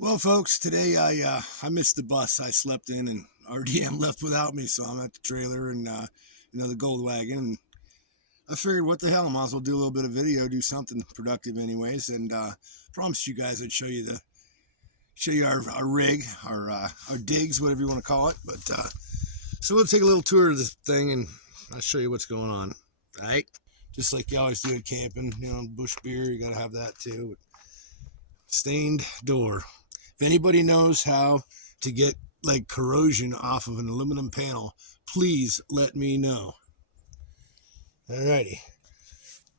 Well, folks, today I missed the bus. I slept in, and RDM left without me, so I'm at the trailer and the gold wagon. And I figured, what the hell? I might as well do a little bit of video, do something productive, anyways. And promised you guys I'd show you our rig, our digs, whatever you want to call it. But so we'll take a little tour of this thing, and I'll show you what's going on. All right, just like you always do at camping, bush beer, you got to have that too. Stained door. If anybody knows how to get like corrosion off of an aluminum panel, please let me know. Alrighty,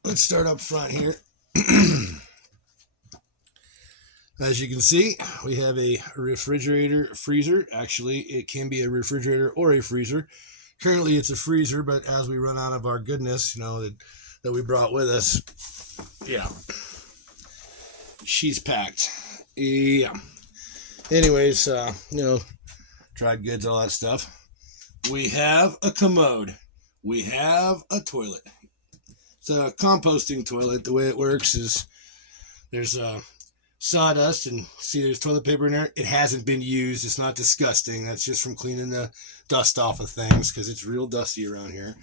let's start up front here. As you can see, we have a refrigerator freezer. Actually, it can be a refrigerator or a freezer. Currently, it's a freezer, but as we run out of our goodness, that we brought with us, yeah, she's packed. Yeah. Anyways, dried goods, all that stuff. We have a commode. We have a toilet. It's a composting toilet. The way it works is there's sawdust, and see there's toilet paper in there. It hasn't been used. It's not disgusting. That's just from cleaning the dust off of things because it's real dusty around here.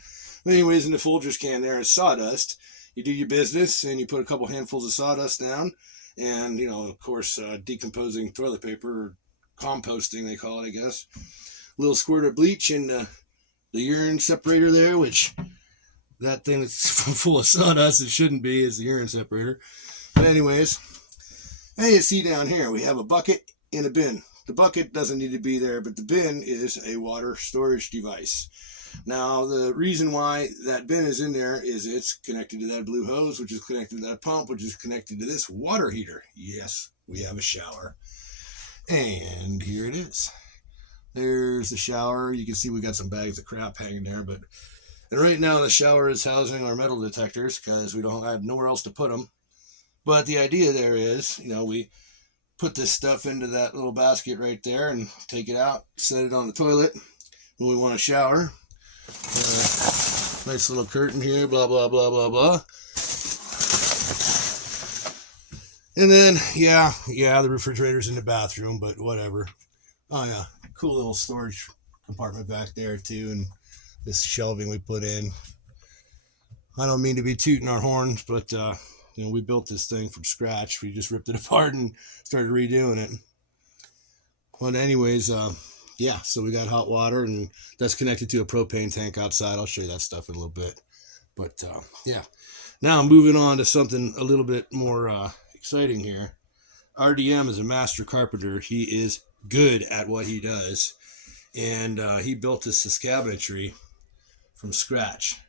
But anyways, in the Folgers can there is sawdust. You do your business and you put a couple handfuls of sawdust down. And, of course, decomposing toilet paper, or composting, they call it, I guess. A little squirt of bleach in the urine separator there, which that thing that's full of sawdust, it shouldn't be, is the urine separator. But anyways, and you see down here, we have a bucket and a bin. The bucket doesn't need to be there, but the bin is a water storage device. Now, the reason why that bin is in there is it's connected to that blue hose, which is connected to that pump, which is connected to this water heater. Yes, we have a shower. And here it is. There's the shower. You can see we got some bags of crap hanging there. And right now, the shower is housing our metal detectors because we don't have nowhere else to put them. But the idea there is, we put this stuff into that little basket right there and take it out, set it on the toilet when we want to shower. Nice little curtain here, blah, blah, blah, blah, blah. And then, yeah, the refrigerator's in the bathroom, but whatever. Oh, yeah, cool little storage compartment back there, too, and this shelving we put in. I don't mean to be tooting our horns, but, we built this thing from scratch. We just ripped it apart and started redoing it. But anyways, yeah, so we got hot water, and that's connected to a propane tank outside. I'll show you that stuff in a little bit. But, yeah. Now, moving on to something a little bit more exciting here. RDM is a master carpenter. He is good at what he does. And he built this cabinetry from scratch.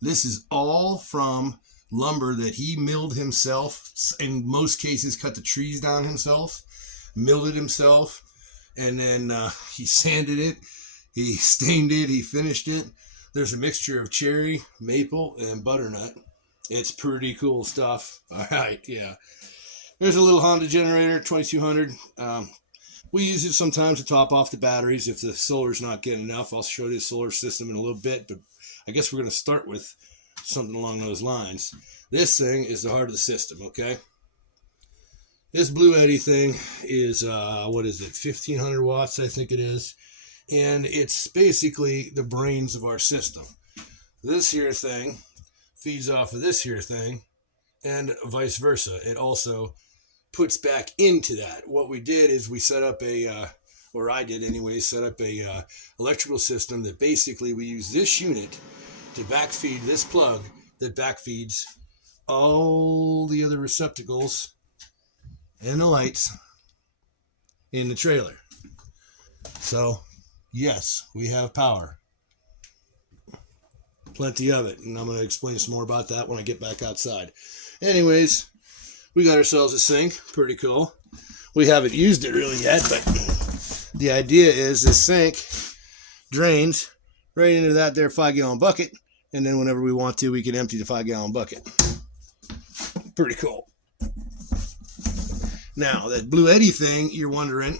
This is all from lumber that he milled himself. In most cases, cut the trees down himself. Milled it himself. And then he sanded it, he stained it, he finished it. There's a mixture of cherry, maple, and butternut. It's pretty cool stuff. All right, yeah. There's a little Honda generator, 2200. We use it sometimes to top off the batteries if the solar's not getting enough. I'll show you the solar system in a little bit, but I guess we're going to start with something along those lines. This thing is the heart of the system, okay? This Blue Eddy thing is, 1,500 watts, I think it is. And it's basically the brains of our system. This here thing feeds off of this here thing, and vice versa. It also puts back into that. What we did is we set up or I did anyway, set up a electrical system that basically we use this unit to backfeed this plug that backfeeds all the other receptacles and the lights in the trailer. So, yes, we have power. Plenty of it. And I'm going to explain some more about that when I get back outside. Anyways, we got ourselves a sink. Pretty cool. We haven't used it really yet, but the idea is this sink drains right into that there 5-gallon bucket. And then whenever we want to, we can empty the 5-gallon bucket. Pretty cool. Now, that Blue Eddy thing, you're wondering,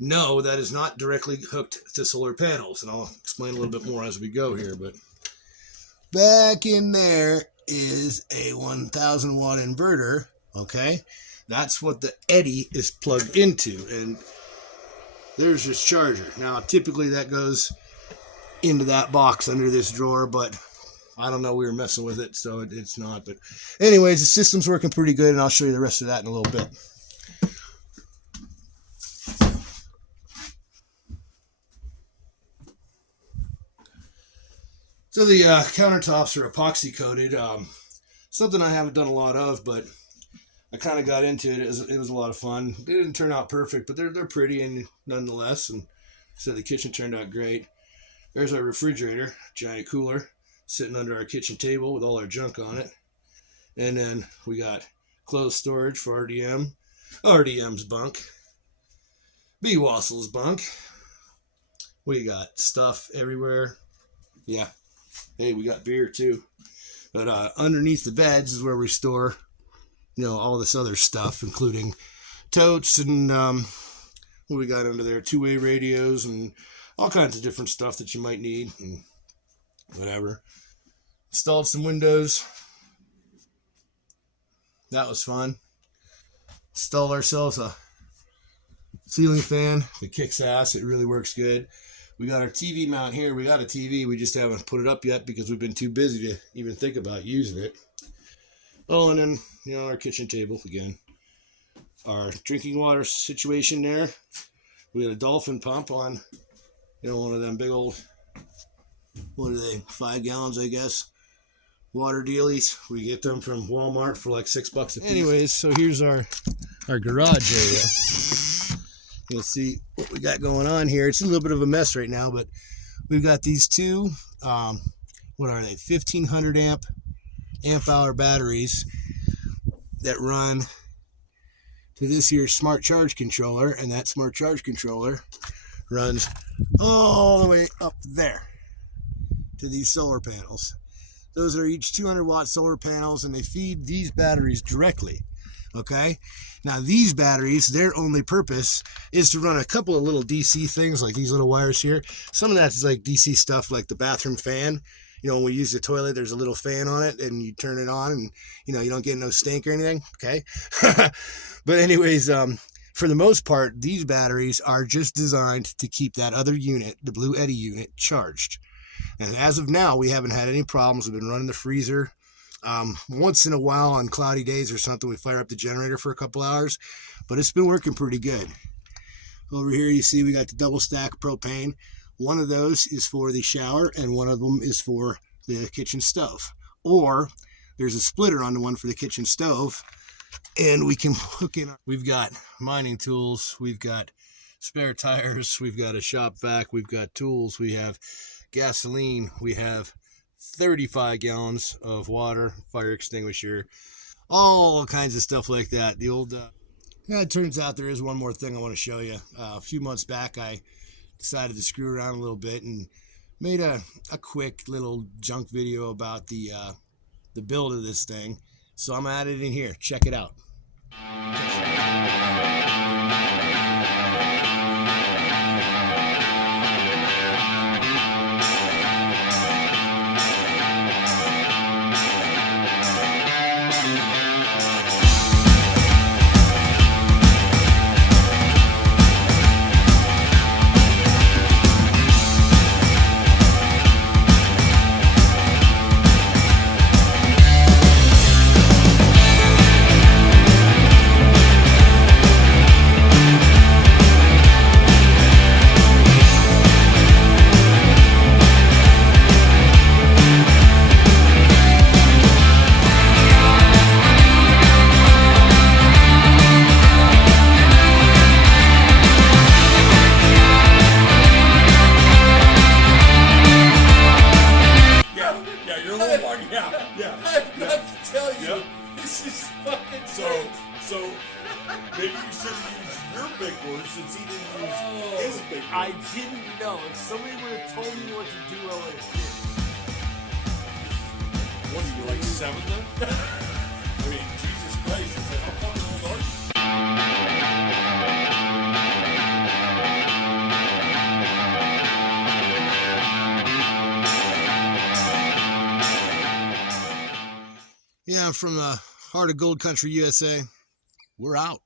no, that is not directly hooked to solar panels. And I'll explain a little bit more as we go here. But back in there is a 1,000 watt inverter, okay, That's what the Eddy is plugged into, and there's this charger. Now, typically that goes into that box under this drawer, but I don't know, we were messing with it, so it's not. But anyways, the system's working pretty good, and I'll show you the rest of that in a little bit. So the countertops are epoxy coated. Something I haven't done a lot of, but I kind of got into it. It was a lot of fun. They didn't turn out perfect, but they're pretty and nonetheless. And so the kitchen turned out great. There's our refrigerator, giant cooler, sitting under our kitchen table with all our junk on it. And then we got clothes storage for RDM, RDM's bunk, B. Wassell's bunk. We got stuff everywhere. Yeah. Hey, we got beer too. But underneath the beds is where we store, all this other stuff, including totes and what we got under there, two-way radios and all kinds of different stuff that you might need and whatever. Installed some windows. That was fun. Installed ourselves a ceiling fan that kicks ass. It really works good. We got our TV mount here. We got a TV. We just haven't put it up yet because we've been too busy to even think about using it. Oh, and then, our kitchen table again. Our drinking water situation there. We had a dolphin pump on, one of them big old, what are they, 5 gallons, I guess, water dealies. We get them from Walmart for like $6 a piece. Anyways, so here's our garage area. You'll see what we got going on here. It's a little bit of a mess right now, but we've got these two, what are they, 1500 amp hour batteries that run to this here smart charge controller, and that smart charge controller runs all the way up there to these solar panels. Those are each 200 watt solar panels, and they feed these batteries directly. Okay, now these batteries, their only purpose is to run a couple of little DC things like these little wires here. Some of that is like DC stuff, like the bathroom fan. When we use the toilet, there's a little fan on it, and you turn it on, and you don't get no stink or anything. Okay, but anyways, for the most part, these batteries are just designed to keep that other unit, the Blue Eddy unit, charged. And as of now, we haven't had any problems. We've been running the freezer. Once in a while on cloudy days or something, we fire up the generator for a couple hours, but it's been working pretty good. Over here you see we got the double stack propane. One of those is for the shower and one of them is for the kitchen stove, or there's a splitter on the one for the kitchen stove, and we can hook in. We've got mining tools, we've got spare tires, we've got a shop vac, we've got tools, we have gasoline, we have 35 gallons of water, fire extinguisher, all kinds of stuff like that. The old, it turns out there is one more thing I want to show you. A few months back, I decided to screw around a little bit and made a quick little junk video about the build of this thing. So I'm gonna add it in here. Check it out. Maybe you should have used your big words since he didn't use his big words. I didn't know. If somebody would have told me what to do, I would have did. What are you, like 7 then? I mean, Jesus Christ, is that how fucking old are you? Yeah, I'm from the heart of Gold Country, USA. We're out.